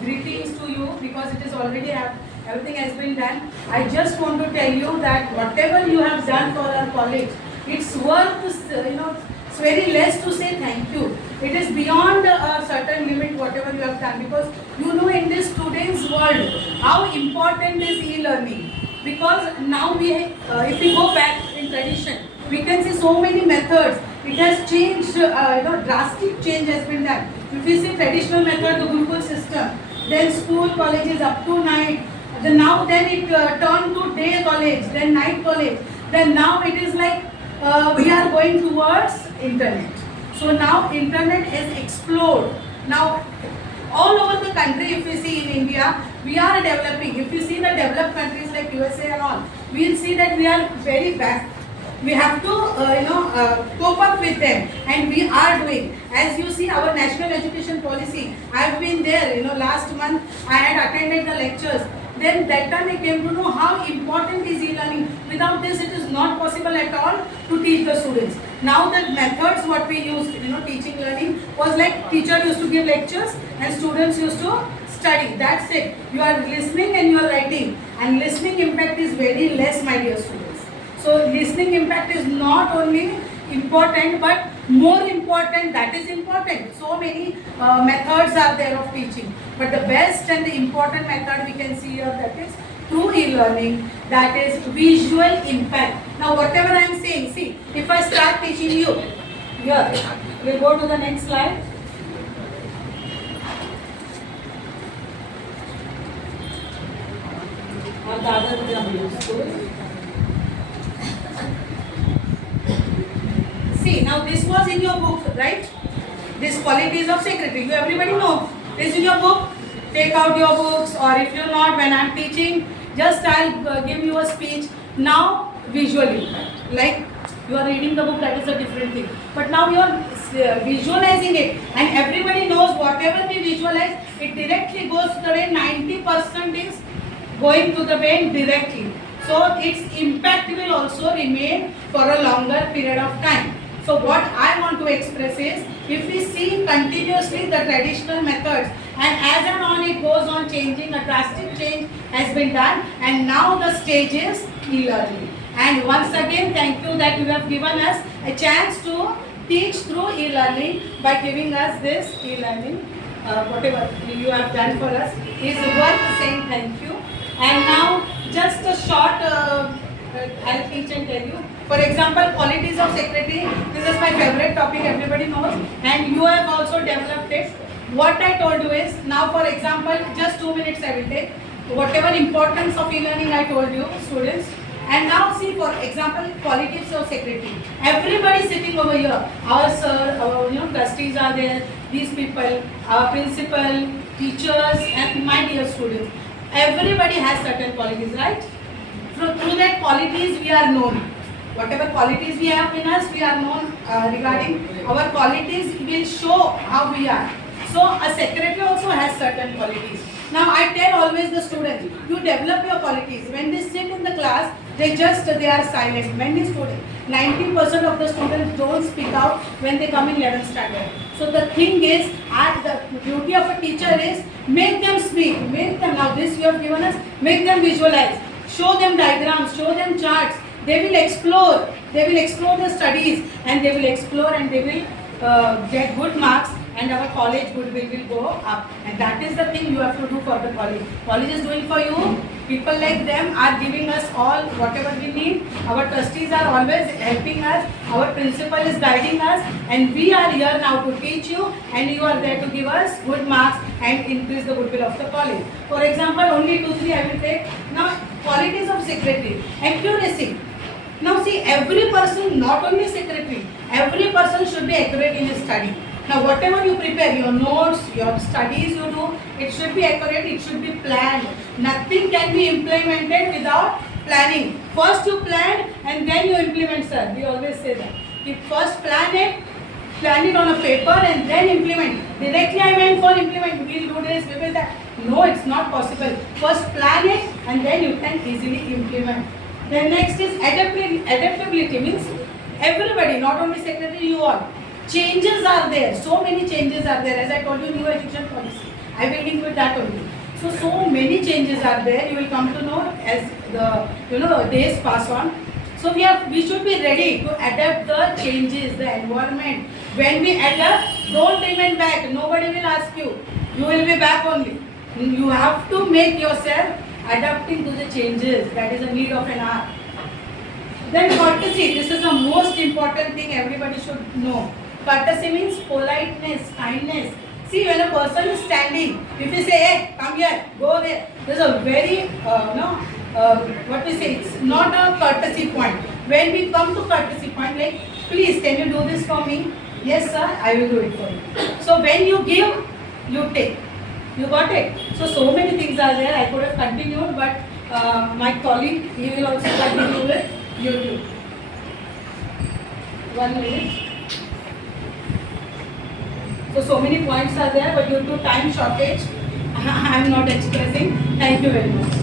greetings to you because it is already everything has been done. I just want to tell you that whatever you have done for our college, it's worth it's very less to say thank you. It is beyond a certain limit whatever you have done, because you know in this students' world how important is e-learning. Because now if we go back in tradition, we can see so many methods. It has changed, drastic change has been done. If we see traditional method, the Gurukul system, then school, colleges up to night, then it turned to day college, then night college, then now it is like we are going towards internet. So now internet has exploded. Now all over the country, if we see in India, we are developing. If you see the developed countries like USA and all, we will see that we are very back. We have to cope up with them, and we are doing. As you see our national education policy, I have been there, last month I had attended the lectures. Then that time I came to know how important is e-learning. Without this, it is not possible at all to teach the students. Now the methods what we used, teaching learning was like teacher used to give lectures and students used to study. That's it. You are listening and you are writing. And listening impact is very less, my dear students. So listening impact is not only important but more important. That is important. So many methods are there of teaching. But the best and the important method we can see here, that is through e-learning, that is visual impact. Now whatever I am saying, see, if I start teaching you, here, we'll go to the next slide. See, now this was in your book, right? These qualities of secretary, you everybody know. This in your book. Take out your books, or if you're not, when I'm teaching, just I'll give you a speech. Now visually, like you are reading the book, that is a different thing. But now you are visualizing it, and everybody knows whatever we visualize, it directly goes to the brain. 90% is going to the brain directly. So its impact will also remain for a longer period of time. So what I want to express is, if we see continuously the traditional methods, and as and on it goes on changing, a drastic change has been done, and now the stage is e-learning. And once again, thank you that you have given us a chance to teach through e-learning by giving us this e-learning. Whatever you have done for us is worth saying thank you. And now just a short I'll teach and tell you. For example, qualities of secretary. This is my favorite topic, everybody knows, and you have also developed it. What I told you is, now for example, just 2 minutes I will take. Whatever importance of e-learning I told you, students. And now see, for example, qualities of secretary. Everybody sitting over here, our sir, our trustees are there, these people, our principal, teachers, and my dear students. Everybody has certain qualities, right? Through that qualities we are known. Whatever qualities we have in us, we are known regarding our qualities will show how we are. So a secretary also has certain qualities. Now I tell always the students, you develop your qualities. When they sit in the class, they are silent. Many students, 90% of the students don't speak out when they come in 11th standard. So the thing is, the duty of a teacher is make them speak, make them, now this you have given us, make them visualize. Show them diagrams, show them charts. They will explore the studies, and they will explore, and they will get good marks, and our college goodwill will go up. And that is the thing you have to do for the college. College is doing for you. People like them are giving us all whatever we need. Our trustees are always helping us. Our principal is guiding us, and we are here now to teach you, and you are there to give us good marks and increase the goodwill of the college. For example, only 2-3 I will take. Now, qualities of secretary. Accuracy. Now see, every person, not only secretary, every person should be accurate in his study. Now whatever you prepare, your notes, your studies you do, it should be accurate, it should be planned. Nothing can be implemented without planning. First you plan and then you implement, sir. We always say that. You first plan it on a paper and then implement. Directly I went for implement, we'll do this, we will that. No, it's not possible. First plan it and then you can easily implement. Then next is adaptability, means everybody, not only secretary, you all. changes are there. So many changes are there. As I told you, new education policy. I will link with that only. So many changes are there. You will come to know as the days pass on. So we should be ready to adapt the changes, the environment. When we adapt, don't remain back. Nobody will ask you. You will be back only. You have to make yourself adapting to the changes. That is a need of an hour. Then courtesy. This is the most important thing everybody should know. Courtesy means politeness, kindness. See, when a person is standing, if you say, hey, come here, go there, there's a very, what we say, it's not a courtesy point. When we come to courtesy point, like, please, can you do this for me? Yes, sir, I will do it for you. So when you give, you take. You got it? So many things are there. I could have continued, but my colleague, he will also continue with YouTube. 1 minute. So many points are there, but due to time shortage, I am not expressing. Thank you very much.